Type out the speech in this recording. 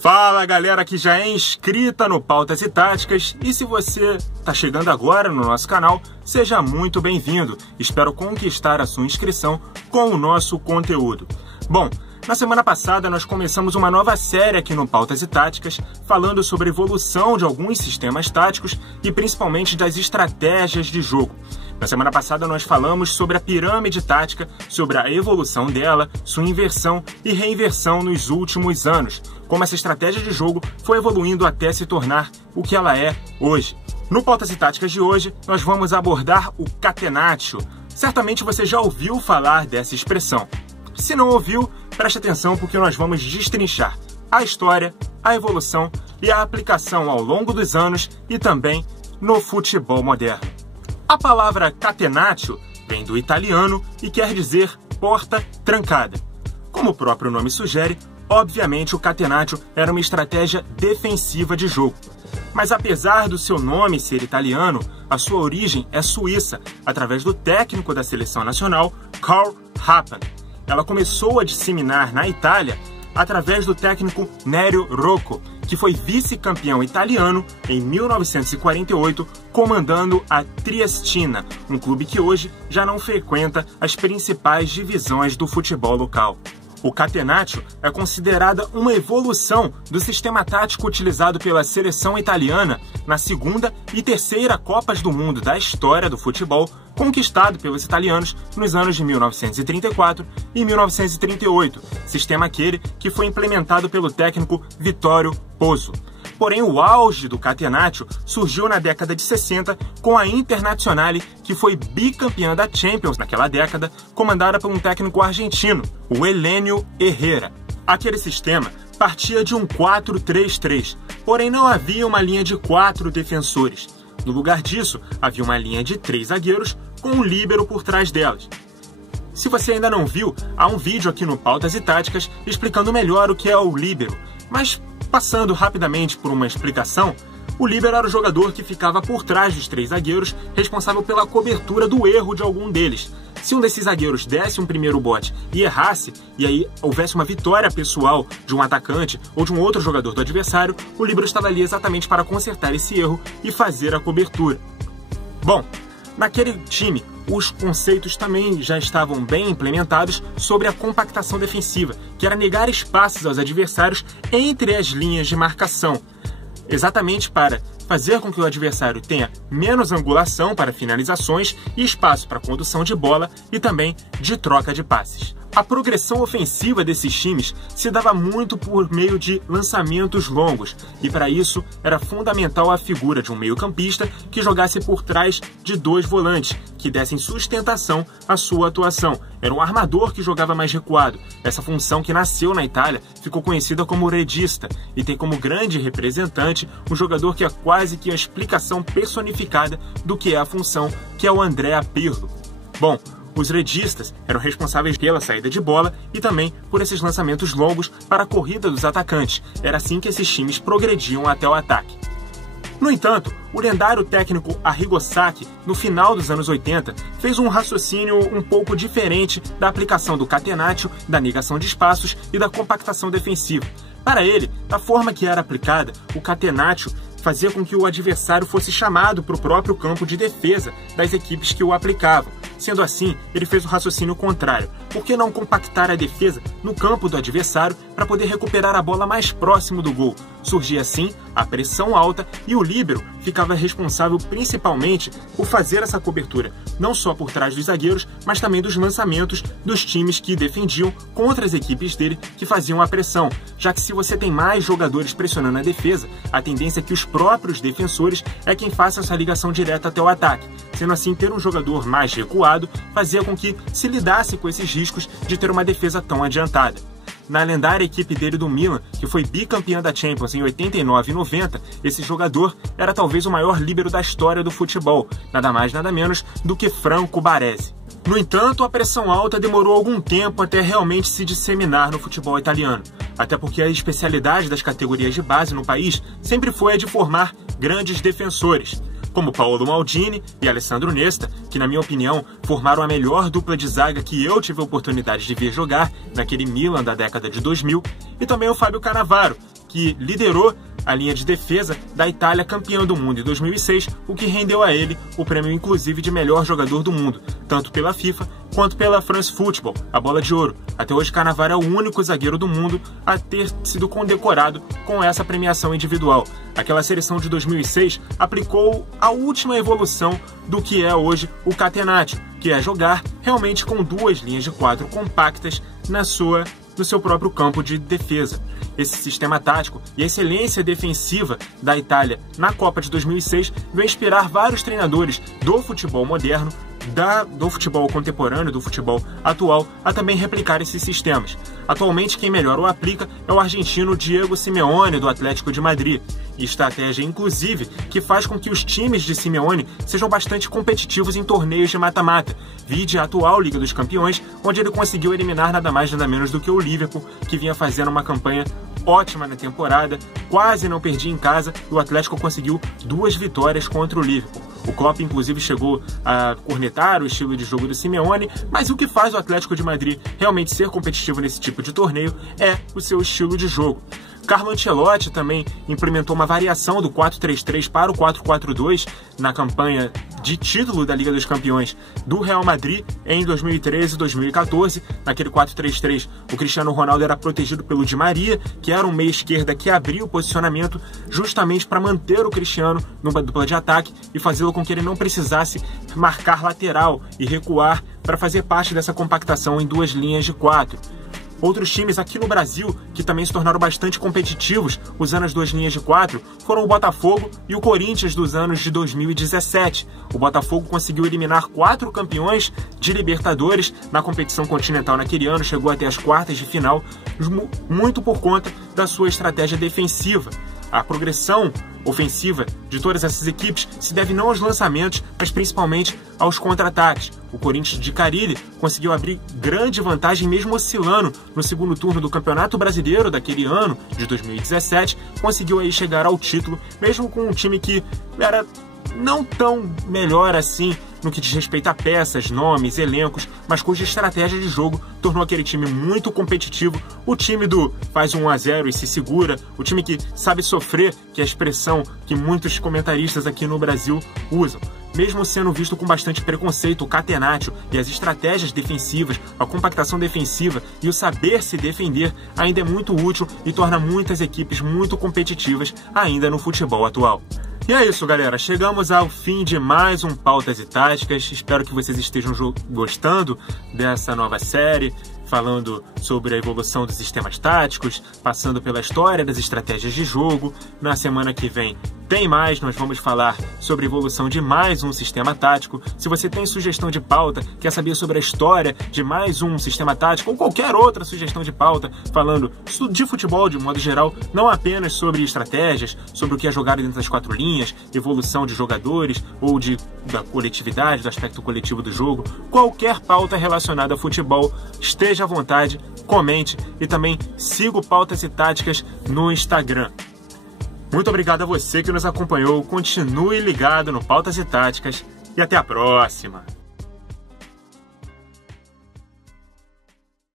Fala galera que já é inscrita no Pautas e Táticas, e se você está chegando agora no nosso canal, seja muito bem-vindo. Espero conquistar a sua inscrição com o nosso conteúdo. Bom, na semana passada nós começamos uma nova série aqui no Pautas e Táticas, falando sobre a evolução de alguns sistemas táticos e principalmente das estratégias de jogo. Na semana passada nós falamos sobre a pirâmide tática, sobre a evolução dela, sua inversão e reinversão nos últimos anos, como essa estratégia de jogo foi evoluindo até se tornar o que ela é hoje. No Pautas e Táticas de hoje, nós vamos abordar o catenaccio. Certamente você já ouviu falar dessa expressão. Se não ouviu, preste atenção porque nós vamos destrinchar a história, a evolução e a aplicação ao longo dos anos e também no futebol moderno. A palavra catenaccio vem do italiano e quer dizer porta trancada. Como o próprio nome sugere, obviamente o catenaccio era uma estratégia defensiva de jogo. Mas apesar do seu nome ser italiano, a sua origem é suíça, através do técnico da seleção nacional, Karl Rappan. Ela começou a disseminar na Itália através do técnico Nerio Rocco, que foi vice-campeão italiano em 1948, comandando a Triestina, um clube que hoje já não frequenta as principais divisões do futebol local. O catenaccio é considerada uma evolução do sistema tático utilizado pela seleção italiana na segunda e terceira Copas do Mundo da história do futebol, conquistado pelos italianos nos anos de 1934 e 1938, sistema aquele que foi implementado pelo técnico Vittorio Pozzo. Porém, o auge do catenaccio surgiu na década de 60 com a Internazionale, que foi bicampeã da Champions naquela década, comandada por um técnico argentino, o Helénio Herrera. Aquele sistema partia de um 4-3-3, porém não havia uma linha de 4 defensores. No lugar disso, havia uma linha de 3 zagueiros com um líbero por trás delas. Se você ainda não viu, há um vídeo aqui no Pautas e Táticas explicando melhor o que é o líbero, mas passando rapidamente por uma explicação, o líbero era o jogador que ficava por trás dos 3 zagueiros, responsável pela cobertura do erro de algum deles. Se um desses zagueiros desse um primeiro bote e errasse, e aí houvesse uma vitória pessoal de um atacante ou de um outro jogador do adversário, o líbero estava ali exatamente para consertar esse erro e fazer a cobertura. Bom, naquele time, os conceitos também já estavam bem implementados sobre a compactação defensiva, que era negar espaços aos adversários entre as linhas de marcação, exatamente para fazer com que o adversário tenha menos angulação para finalizações e espaço para condução de bola e também de troca de passes. A progressão ofensiva desses times se dava muito por meio de lançamentos longos, e para isso era fundamental a figura de um meio-campista que jogasse por trás de 2 volantes, que dessem sustentação à sua atuação. Era um armador que jogava mais recuado. Essa função, que nasceu na Itália, ficou conhecida como regista e tem como grande representante um jogador que é quase que a explicação personificada do que é a função, que é o Andrea Pirlo. Bom, os registas eram responsáveis pela saída de bola e também por esses lançamentos longos para a corrida dos atacantes. Era assim que esses times progrediam até o ataque. No entanto, o lendário técnico Arrigo Sacchi, no final dos anos 80, fez um raciocínio um pouco diferente da aplicação do catenaccio, da negação de espaços e da compactação defensiva. Para ele, da forma que era aplicada, o catenaccio fazia com que o adversário fosse chamado para o próprio campo de defesa das equipes que o aplicavam. Sendo assim, ele fez o raciocínio contrário. Por que não compactar a defesa no campo do adversário para poder recuperar a bola mais próximo do gol? Surgia assim a pressão alta e o líbero ficava responsável principalmente por fazer essa cobertura, não só por trás dos zagueiros, mas também dos lançamentos dos times que defendiam contra as equipes dele que faziam a pressão, já que se você tem mais jogadores pressionando a defesa, a tendência é que os próprios defensores é quem faça essa ligação direta até o ataque. Sendo assim, ter um jogador mais recuado fazia com que se lidasse com esses riscos de ter uma defesa tão adiantada. Na lendária equipe dele do Milan, que foi bicampeã da Champions em 89 e 90, esse jogador era talvez o maior líbero da história do futebol, nada mais nada menos do que Franco Baresi. No entanto, a pressão alta demorou algum tempo até realmente se disseminar no futebol italiano, até porque a especialidade das categorias de base no país sempre foi a de formar grandes defensores, como Paolo Maldini e Alessandro Nesta, que na minha opinião formaram a melhor dupla de zaga que eu tive a oportunidade de ver jogar naquele Milan da década de 2000, e também o Fábio Cannavaro, que liderou a linha de defesa da Itália, campeã do mundo em 2006, o que rendeu a ele o prêmio inclusive de melhor jogador do mundo, tanto pela FIFA quanto pela France Football, a bola de ouro. Até hoje, Cannavaro é o único zagueiro do mundo a ter sido condecorado com essa premiação individual. Aquela seleção de 2006 aplicou a última evolução do que é hoje o catenaccio, que é jogar realmente com duas linhas de quatro compactas no seu próprio campo de defesa. Esse sistema tático e a excelência defensiva da Itália na Copa de 2006 veio inspirar vários treinadores do futebol moderno, do futebol contemporâneo, do futebol atual, a também replicar esses sistemas. Atualmente, quem melhor o aplica é o argentino Diego Simeone, do Atlético de Madrid. Estratégia, inclusive, que faz com que os times de Simeone sejam bastante competitivos em torneios de mata-mata. Vide a atual Liga dos Campeões, onde ele conseguiu eliminar nada mais nada menos do que o Liverpool, que vinha fazendo uma campanha ótima na temporada, quase não perdia em casa, e o Atlético conseguiu 2 vitórias contra o Liverpool. O Klopp, inclusive, chegou a cornetar o estilo de jogo do Simeone, mas o que faz o Atlético de Madrid realmente ser competitivo nesse tipo de torneio é o seu estilo de jogo. Carlo Ancelotti também implementou uma variação do 4-3-3 para o 4-4-2 na campanha de título da Liga dos Campeões do Real Madrid em 2013 e 2014. Naquele 4-3-3, o Cristiano Ronaldo era protegido pelo Di Maria, que era um meia-esquerda que abria o posicionamento justamente para manter o Cristiano numa dupla de ataque e fazê-lo com que ele não precisasse marcar lateral e recuar para fazer parte dessa compactação em 2 linhas de 4. Outros times aqui no Brasil, que também se tornaram bastante competitivos usando as 2 linhas de 4, foram o Botafogo e o Corinthians dos anos de 2017. O Botafogo conseguiu eliminar 4 campeões de Libertadores na competição continental naquele ano, chegou até as quartas de final, muito por conta da sua estratégia defensiva. A progressão ofensiva de todas essas equipes se deve não aos lançamentos, mas principalmente aos contra-ataques. O Corinthians de Carille conseguiu abrir grande vantagem, mesmo oscilando no segundo turno do Campeonato Brasileiro daquele ano, de 2017, conseguiu aí chegar ao título, mesmo com um time que era não tão melhor assim no que diz respeito a peças, nomes, elencos, mas cuja estratégia de jogo tornou aquele time muito competitivo. O time do faz 1-0 e se segura, o time que sabe sofrer, que é a expressão que muitos comentaristas aqui no Brasil usam. Mesmo sendo visto com bastante preconceito, o catenaccio e as estratégias defensivas, a compactação defensiva e o saber se defender ainda é muito útil e torna muitas equipes muito competitivas ainda no futebol atual. E é isso, galera. Chegamos ao fim de mais um Pautas e Táticas. Espero que vocês estejam gostando dessa nova série, falando sobre a evolução dos sistemas táticos, passando pela história das estratégias de jogo. Na semana que vem tem mais, nós vamos falar sobre a evolução de mais um sistema tático. Se você tem sugestão de pauta, quer saber sobre a história de mais um sistema tático ou qualquer outra sugestão de pauta, falando de futebol de modo geral, não apenas sobre estratégias, sobre o que é jogado dentro das 4 linhas, evolução de jogadores ou da coletividade, do aspecto coletivo do jogo, qualquer pauta relacionada a futebol, esteja à vontade, comente e também siga o Pautas e Táticas no Instagram. Muito obrigado a você que nos acompanhou, continue ligado no Pautas e Táticas e até a próxima!